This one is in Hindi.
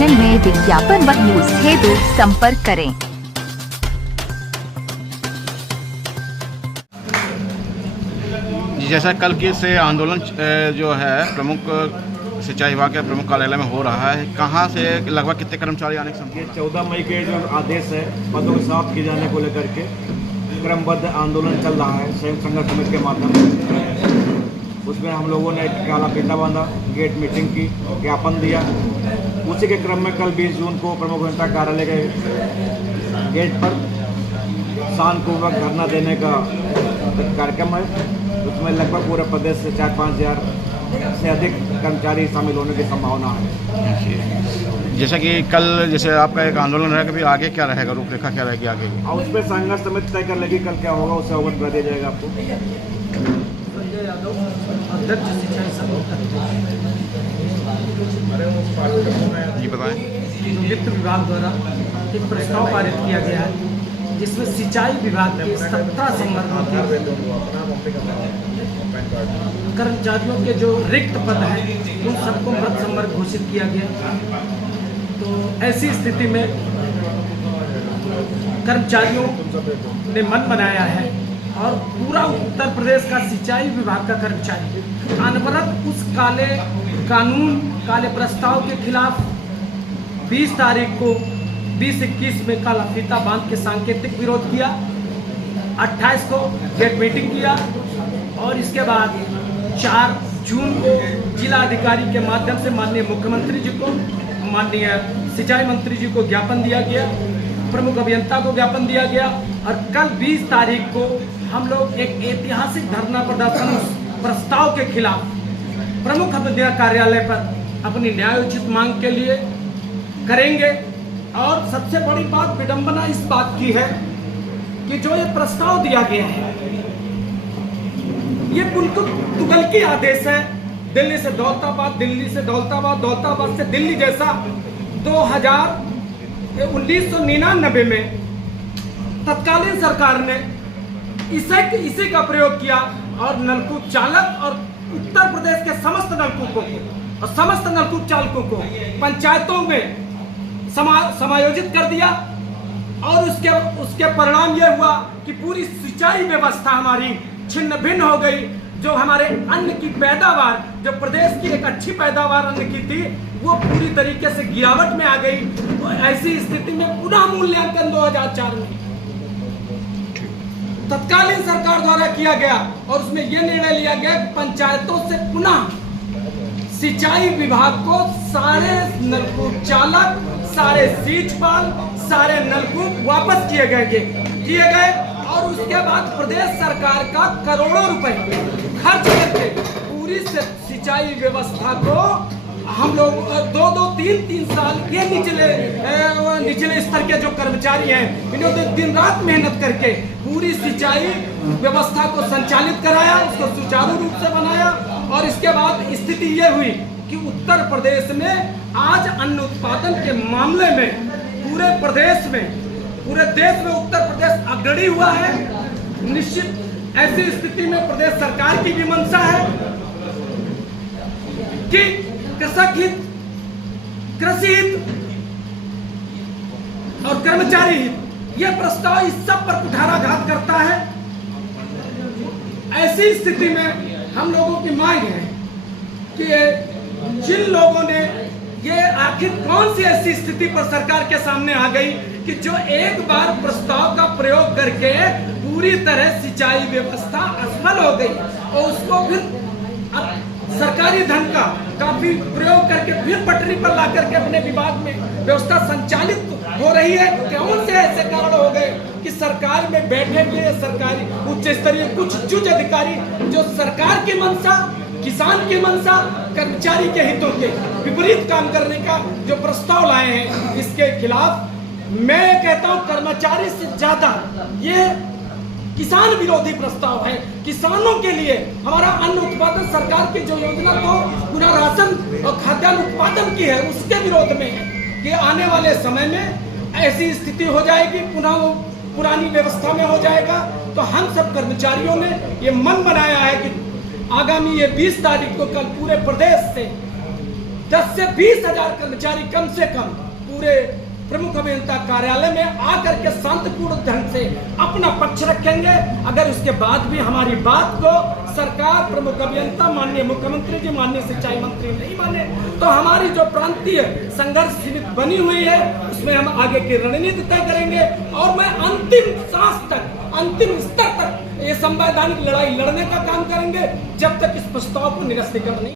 चैनल में विज्ञापन व न्यूज हेतु संपर्क करें। जैसा कल के से आंदोलन जो है प्रमुख सिंचाई विभाग के प्रमुख कार्यालय में हो रहा है, कहाँ से लगभग कितने कर्मचारी आने की ये 14 मई के जो आदेश है पदों के समाप्त किए जाने को लेकर के क्रमबद्ध आंदोलन चल रहा है संयुक्त संघर्ष समिति के माध्यम से। उसमें हम लोगों ने एक काला फीता बांधा, गेट मीटिंग की, ज्ञापन दिया। उसी के क्रम में कल 20 जून को प्रमुख अभियंता कार्यालय के गेट पर शांतिपूर्वक धरना देने का कार्यक्रम है। उसमें लगभग पूरे प्रदेश से 4-5 हज़ार से अधिक कर्मचारी शामिल होने की संभावना है। जैसा कि कल जैसे आपका एक आंदोलन रहेगा, फिर आगे क्या रहेगा, रूपरेखा क्या रहेगी आगे? और उस पर संघर्ष समिति तय कर लेगी कल क्या होगा, उससे अवगत करा दिया जाएगा आपको। संजय यादव, अध्यक्ष सिंचाई समिति। जी बताएं। जो वित्त विभाग द्वारा एक प्रस्ताव पारित किया गया है जिसमें सिंचाई विभाग के 17 संवर्गों के कर्मचारियों के जो रिक्त पद हैं उन सबको मृत संवर्ग घोषित किया गया। तो ऐसी स्थिति में कर्मचारियों ने मन बनाया है और पूरा उत्तर प्रदेश का सिंचाई विभाग का कर्मचारी अनवरत उस काले प्रस्ताव के खिलाफ 20 तारीख को 20-21 में काला फीता बांध के सांकेतिक विरोध किया, 28 को गेट मीटिंग किया और इसके बाद 4 जून को जिला अधिकारी के माध्यम से माननीय मुख्यमंत्री जी को, माननीय सिंचाई मंत्री जी को ज्ञापन दिया गया, प्रमुख अभियंता को ज्ञापन दिया गया और कल 20 तारीख को हम लोग एक ऐतिहासिक धरना प्रदर्शन प्रस्ताव के खिलाफ प्रमुख अभियंता कार्यालय पर अपनी न्यायोचित मांग के लिए करेंगे। और सबसे बड़ी बात, विडंबना इस बात की है कि जो ये प्रस्ताव दिया गया है ये बिल्कुल तुगलकी आदेश है। दिल्ली से दौलताबाद, दिल्ली से दौलताबाद, दौलताबाद से दिल्ली जैसा 1999 में तत्कालीन सरकार ने इसी का प्रयोग किया और नलकूप चालक और उत्तर प्रदेश के समस्त नलकूपों को और समस्त नलकूप चालकों को पंचायतों में समायोजित कर दिया। और उसके परिणाम यह हुआ कि पूरी सिंचाई व्यवस्था हमारी छिन्न भिन्न हो गई। जो हमारे अन्न की पैदावार, जो प्रदेश की एक अच्छी पैदावार अन्न की थी, वो पूरी तरीके से गिरावट में आ गई। तो ऐसी स्थिति में पुनः मूल्यांकन 2004 में तत्कालीन सरकार द्वारा किया गया और उसमें यह निर्णय लिया गया कि पंचायतों से पुनः सिंचाई विभाग को सारे नलकूप चालक, सारे सीचपाल, सारे नलकूप वापस किए गए और उसके बाद प्रदेश सरकार का करोड़ों रुपए खर्च करके पूरी सिंचाई व्यवस्था को हम लोग 2-3 साल के निचले स्तर के जो कर्मचारी हैं इन्होंने दिन रात मेहनत करके पूरी सिंचाई व्यवस्था को संचालित कराया, उसको सुचारू रूप से बनाया। और इसके बाद स्थिति ये हुई कि उत्तर प्रदेश में आज अन्न उत्पादन के मामले में पूरे देश में उत्तर प्रदेश अग्रणी हुआ है। निश्चित ऐसी स्थिति में प्रदेश सरकार की भी मंशा है कि कृषक हित, कृषि हित और कर्मचारी हित, यह प्रस्ताव इस सब पर कुठाराघात करता है। ऐसी स्थिति में हम लोगों की मांग है कि जिन लोगों ने ये आखिर कौन सी ऐसी स्थिति पर सरकार के सामने आ गई कि जो एक बार प्रस्ताव का प्रयोग करके पूरी तरह सिंचाई व्यवस्था असफल हो गई और उसको फिर सरकारी धन का काफी प्रयोग करके फिर पटरी पर ला करके अपने विभाग में व्यवस्था संचालित हो रही है। कौन से ऐसे कारण हो गए कि सरकार में बैठे हुए सरकारी उच्च स्तरीय कुछ अधिकारी जो सरकार की मंशा, किसान की मंशा, कर्मचारी के हितों के विपरीत काम करने का जो प्रस्ताव लाए हैं, इसके खिलाफ मैं कहता हूं कर्मचारी से ज्यादा ये किसान विरोधी प्रस्ताव है। किसानों के लिए हमारा अन्न उत्पादन सरकार की जो योजना तो पुनः राशन और खाद्यान्न उत्पादन की है उसके विरोध में है कि आने वाले समय में ऐसी स्थिति हो जाएगी, पुनः वो पुरानी व्यवस्था में हो जाएगा। तो हम सब कर्मचारियों ने ये मन बनाया है कि आगामी ये 20 तारीख को कल पूरे प्रदेश से 10 से 20 हजार कर्मचारी कम से कम पूरे प्रमुख अभियंता कार्यालय में आकर के शांतिपूर्ण ढंग से अपना पक्ष रखेंगे। अगर उसके बाद भी हमारी बात को सरकार, प्रमुख अभियंता, माननीय मुख्यमंत्री जी, माननीय सिंचाई मंत्री नहीं माने, तो हमारी जो प्रांतीय संघर्ष समिति बनी हुई है उसमें हम आगे की रणनीति तय करेंगे और मैं अंतिम सांस तक, अंतिम स्तर तक ये संवैधानिक लड़ाई लड़ने का काम करेंगे जब तक इस प्रस्ताव को निरस्तीकरण नहीं